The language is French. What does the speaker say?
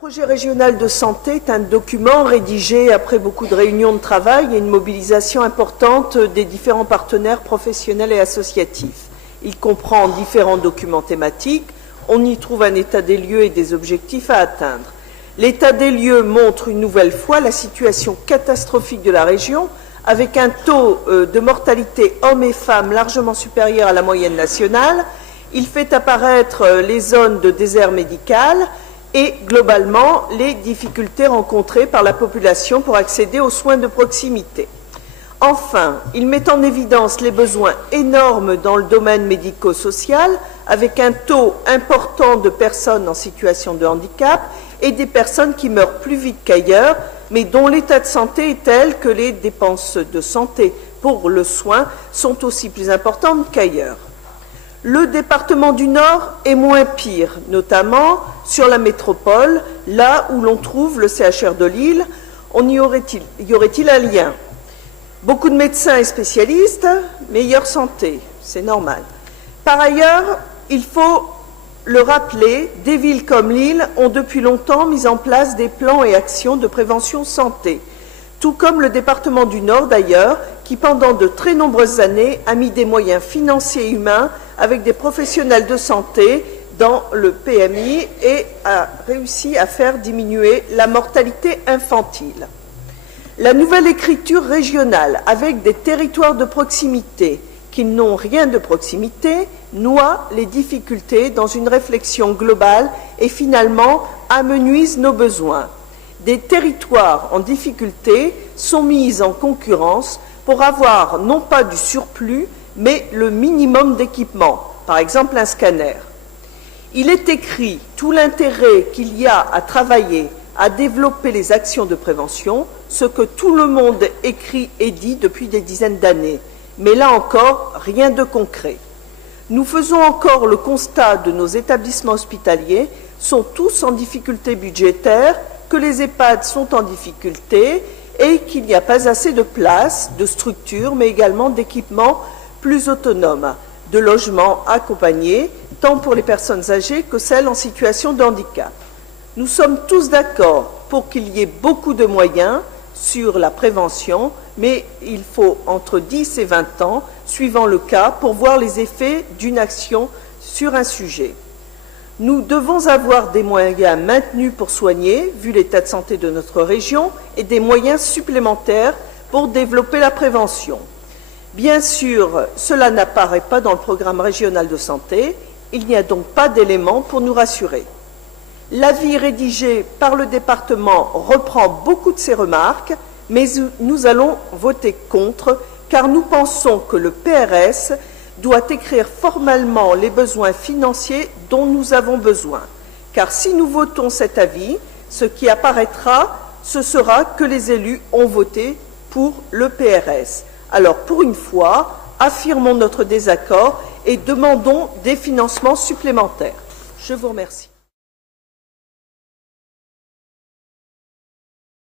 Le projet régional de santé est un document rédigé après beaucoup de réunions de travail et une mobilisation importante des différents partenaires professionnels et associatifs. Il comprend différents documents thématiques. On y trouve un état des lieux et des objectifs à atteindre. L'état des lieux montre une nouvelle fois la situation catastrophique de la région, avec un taux de mortalité hommes et femmes largement supérieur à la moyenne nationale. Il fait apparaître les zones de désert médical et globalement les difficultés rencontrées par la population pour accéder aux soins de proximité. Enfin, il met en évidence les besoins énormes dans le domaine médico-social, avec un taux important de personnes en situation de handicap et des personnes qui meurent plus vite qu'ailleurs, mais dont l'état de santé est tel que les dépenses de santé pour le soin sont aussi plus importantes qu'ailleurs. Le département du Nord est moins pire, notamment sur la métropole, là où l'on trouve le CHR de Lille. Y aurait-il un lien? Beaucoup de médecins et spécialistes, meilleure santé, c'est normal. Par ailleurs, il faut le rappeler, des villes comme Lille ont depuis longtemps mis en place des plans et actions de prévention santé, tout comme le département du Nord d'ailleurs, qui pendant de très nombreuses années a mis des moyens financiers et humains avec des professionnels de santé dans le PMI et a réussi à faire diminuer la mortalité infantile. La nouvelle écriture régionale, avec des territoires de proximité qui n'ont rien de proximité, noie les difficultés dans une réflexion globale et finalement amenuise nos besoins. Des territoires en difficulté sont mis en concurrence pour avoir non pas du surplus, mais le minimum d'équipement, par exemple un scanner. Il est écrit tout l'intérêt qu'il y a à travailler, à développer les actions de prévention, ce que tout le monde écrit et dit depuis des dizaines d'années. Mais là encore, rien de concret. Nous faisons encore le constat de nos établissements hospitaliers sont tous en difficulté budgétaire, que les EHPAD sont en difficulté et qu'il n'y a pas assez de places, de structures, mais également d'équipements plus autonomes, de logements accompagnés, tant pour les personnes âgées que celles en situation de handicap. Nous sommes tous d'accord pour qu'il y ait beaucoup de moyens sur la prévention, mais il faut entre 10 et 20 ans, suivant le cas, pour voir les effets d'une action sur un sujet. Nous devons avoir des moyens maintenus pour soigner, vu l'état de santé de notre région, et des moyens supplémentaires pour développer la prévention. Bien sûr, cela n'apparaît pas dans le programme régional de santé, il n'y a donc pas d'éléments pour nous rassurer. L'avis rédigé par le département reprend beaucoup de ces remarques, mais nous allons voter contre, car nous pensons que le PRS doit écrire formellement les besoins financiers dont nous avons besoin. Car si nous votons cet avis, ce qui apparaîtra, ce sera que les élus ont voté pour le PRS. Alors, pour une fois, affirmons notre désaccord et demandons des financements supplémentaires. Je vous remercie.